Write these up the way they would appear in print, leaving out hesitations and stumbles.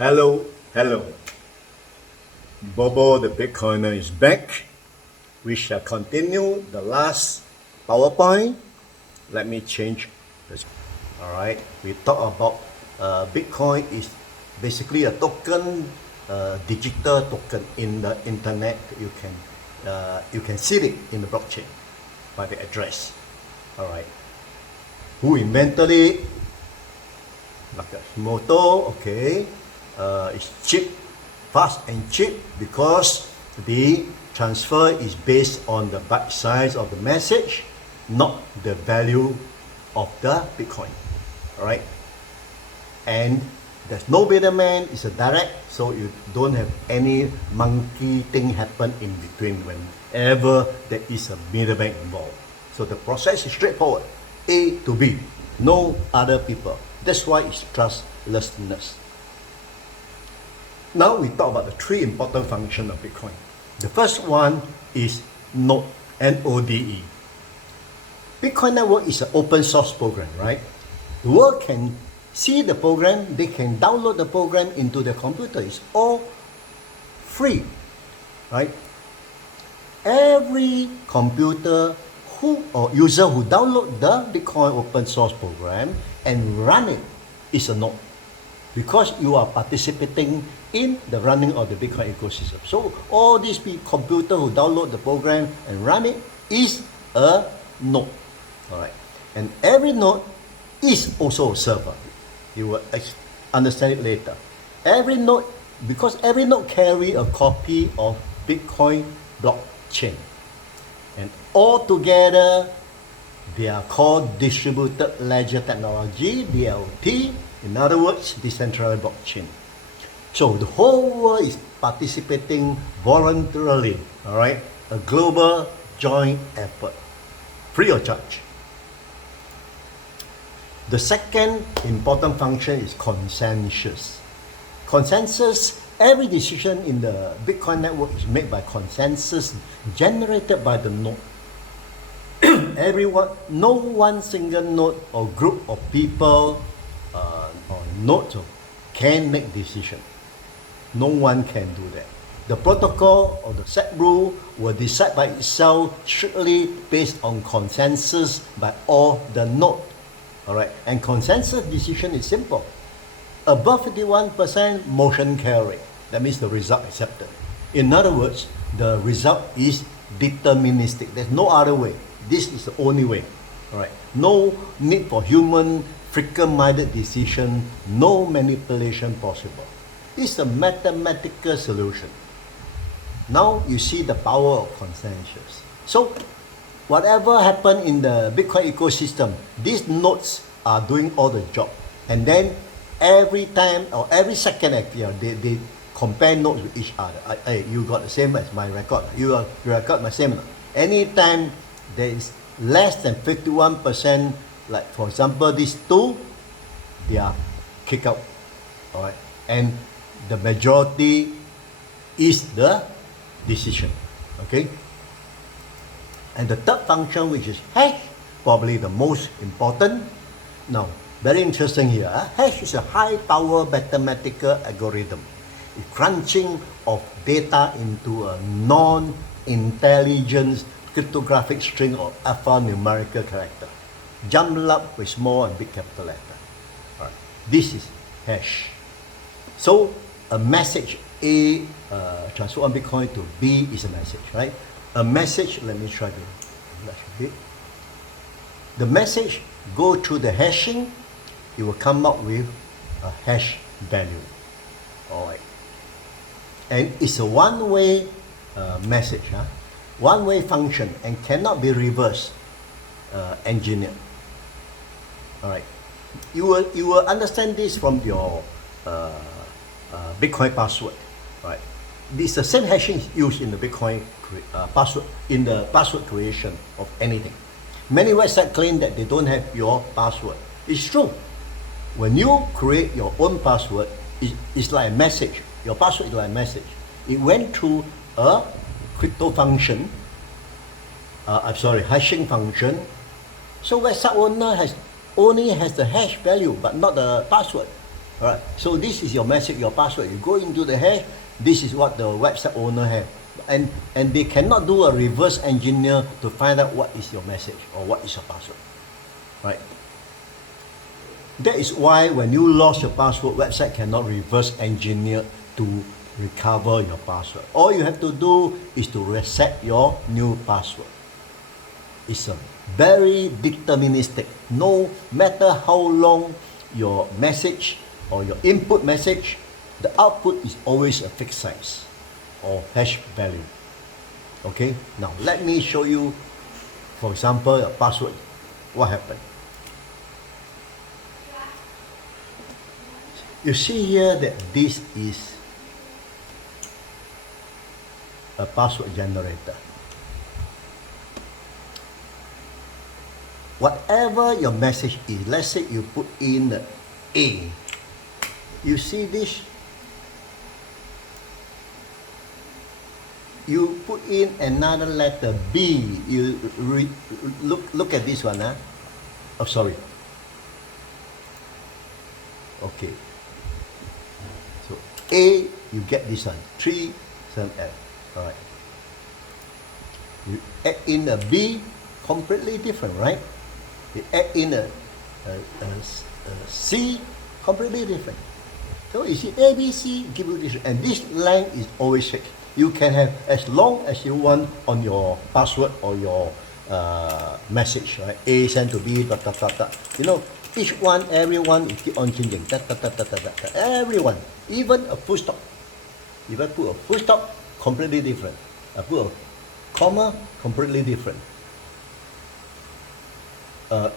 Hello, hello. BoBo the Bitcoiner is back. We shall continue the last PowerPoint. Let me change this. All right, we talk about Bitcoin is basically a token, digital token in the internet. You can see it in the blockchain by the address. All right, who invented it? Nakamoto. Okay, it's cheap, fast and cheap because the transfer is based on the byte size of the message, not the value of the Bitcoin. All right, and there's no middleman. It's a direct, so you don't have any monkey thing happen in between whenever there is a middleman involved. So the process is straightforward, A to B, no other people. That's why it's trustlessness. Now we talk about the three important functions of Bitcoin. The first one is node, N-O-D-E. Bitcoin network is an open source program, right? The world can see the program, they can download the program into their computer. It's all free, right? Every computer or user who download the Bitcoin open source program and run it is a node, because you are participating in the running of the Bitcoin ecosystem. So all these computers who download the program and run it is a node. All right, and every node is also a server. You will understand it later. Every node, because every node carry a copy of Bitcoin blockchain, and all together they are called distributed ledger technology, DLT. In other words, decentralized blockchain. So the whole world is participating voluntarily. All right, a global joint effort, free of charge. The second important function is consensus. Consensus, every decision in the Bitcoin network is made by consensus generated by the node. No one single node or group of people or nodes can make decision. No one can do that. The protocol or the set rule will decide by itself strictly based on consensus by all the nodes. All right, and consensus decision is simple. Above 51% motion carry. That means the result accepted. In other words, the result is deterministic. There's no other way. This is the only way. All right, no need for human frequent-minded decision. No manipulation possible. It's a mathematical solution. Now you see the power of consensus. So whatever happened in the Bitcoin ecosystem, these nodes are doing all the job. And then every time or every second they compare nodes with each other. Hey, you got the same as my record. You record my same. Anytime there is less than 51%, like for example these two, they are kicked out. All right, and the majority is the decision. Okay. And the third function, which is hash, probably the most important. Now, very interesting here. Hash is a high-power mathematical algorithm. It's crunching of data into a non-intelligent cryptographic string of alphanumerical character, jumbled up with small and big capital letter. All right. This is hash. So a message A transfer on Bitcoin to B is a message, right? A message, let me try to flash it. The message go through the hashing, it will come up with a hash value. All right. And it's a one-way message, one-way function, and cannot be reverse engineered. All right. You will understand this from your Bitcoin password, right? It's the same hashing used in the Bitcoin password, in the password creation of anything. Many websites claim that they don't have your password. It's true. When you create your own password, it's like a message. Your password is like a message. It went through a crypto function, hashing function. So website owner only has the hash value, but not the password. Alright, so this is your message, your password. You go into the hash, this is what the website owner have. And they cannot do a reverse engineer to find out what is your message or what is your password. Right? That is why when you lost your password, website cannot reverse engineer to recover your password. All you have to do is to reset your new password. It's a very deterministic. No matter how long your message or your input message, the output is always a fixed size or hash value. Okay, now let me show you, for example, a password. What happened? You see here that this is a password generator. Whatever your message is, let's say you put in A. You see this? You put in another letter B. You look at this one, huh? Oh, sorry. Okay. So A, you get this one, 3, 7, F. All right. You add in a B, completely different, right? You add in a C, completely different. So you see A, B, C, give you this, and this length is always fixed. You can have as long as you want on your password or your message, right? A sent to B, dot, dot, dot, dot. You know, each one, everyone, you keep on changing. Dot, dot, dot, dot, dot, dot. Everyone, even a full stop. If I put a full stop, completely different. I put a comma, completely different.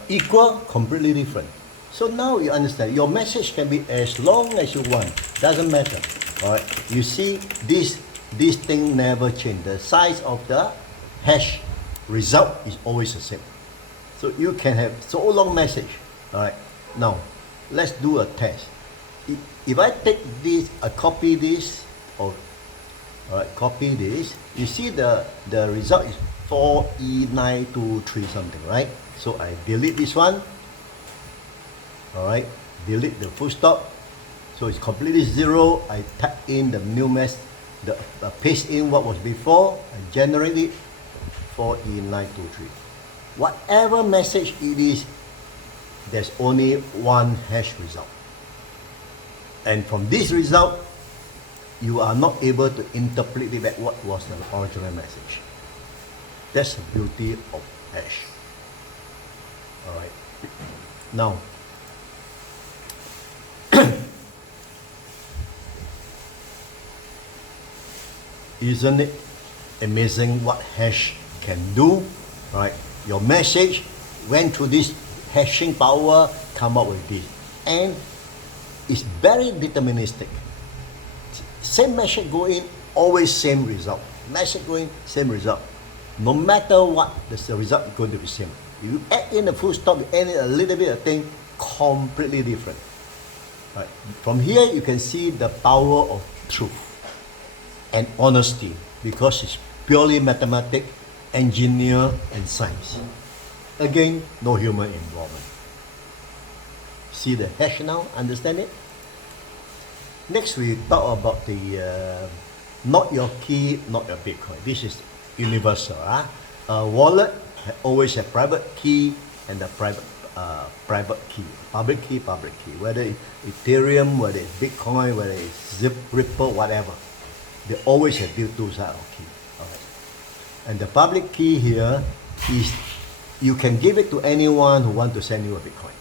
Equal, completely different. So now you understand, your message can be as long as you want, doesn't matter. All right, you see this thing never change. The size of the hash result is always the same. So you can have so long message. All right, now let's do a test. If I take this, I copy this, or all right, copy this, you see the result is 4E923 something, right? So I delete this one. All right, delete the full stop. So it's completely zero. I type in the new mess, paste in what was before, and generate it 4E923. Whatever message it is, there's only one hash result. And from this result, you are not able to interpret it back what was the original message. That's the beauty of hash. All right. Now, isn't it amazing what hash can do? Right? Your message went through this hashing power, come up with this, and it's very deterministic. Same message go in, always same result. Message go in, same result. No matter what, the result is going to be same. If you add in a full stop, you add in a little bit of thing, completely different. Right. From here, you can see the power of truth and honesty, because it's purely mathematics, engineer, and science. Again, no human involvement. See the hash now? Understand it? Next, we talk about the not your key, not your Bitcoin. This is universal. A wallet always have private key and the private key, public key. Whether it's Ethereum, whether it's Bitcoin, whether it's Ripple, whatever, they always have these two sides of key. All right. And the public key here is you can give it to anyone who want to send you a Bitcoin.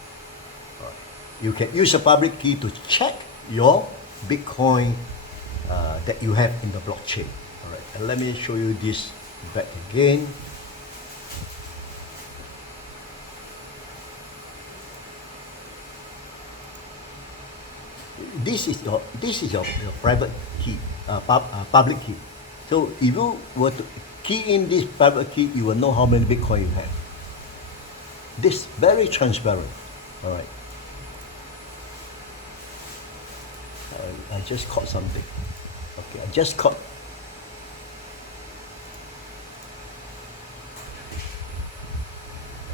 All right. You can use a public key to check your Bitcoin that you have in the blockchain. All right. And let me show you this back again. This is your private key, public key. So if you were to key in this private key, you will know how many Bitcoin you have. This very transparent. All right. I just caught something. Okay, I just caught.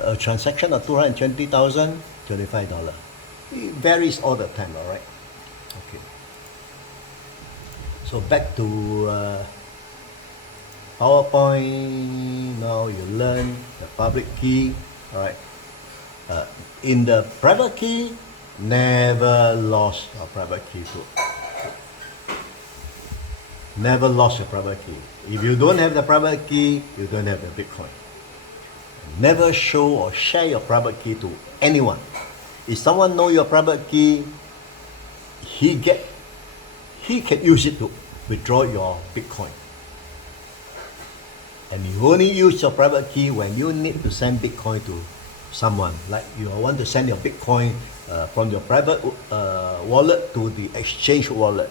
A transaction of $220,000, $25. It varies all the time, all right? Okay. So back to PowerPoint. Now you learn the public key. All right. In the private key, never lost your private key too. Never lost your private key. If you don't have the private key, you don't have the Bitcoin. Never show or share your private key to anyone. If someone know your private key, he can use it to withdraw your Bitcoin. And you only use your private key when you need to send Bitcoin to someone. Like you want to send your Bitcoin from your private wallet to the exchange wallet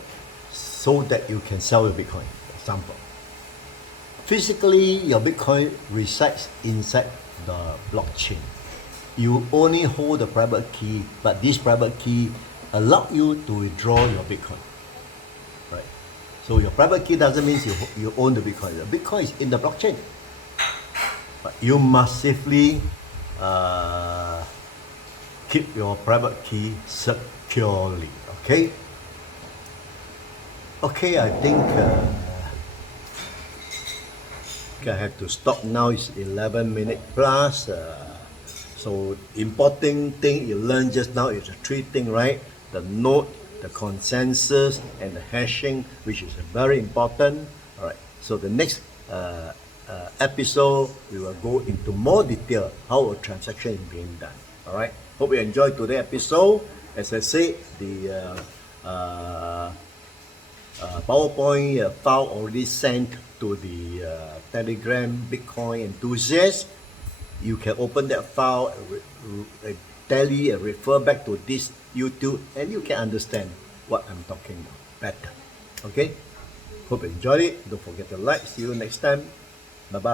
so that you can sell your Bitcoin, for example. Physically, your Bitcoin resides inside the blockchain. You only hold the private key, but this private key allows you to withdraw your Bitcoin. Right? So your private key doesn't mean you own the Bitcoin. The Bitcoin is in the blockchain. But you massively keep your private key securely. Okay? Okay, I think I have to stop now. It's 11 minutes plus. So important thing you learned just now is the three things, right? The node, the consensus, and the hashing, which is very important. All right. So the next episode, we will go into more detail how a transaction is being done. All right. Hope you enjoyed today's episode. As I said, the PowerPoint file already sent to the Telegram Bitcoin enthusiast. You can open that file, tally, and refer back to this YouTube, and you can understand what I'm talking about better. Okay? Hope you enjoyed it. Don't forget to like. See you next time. Bye bye.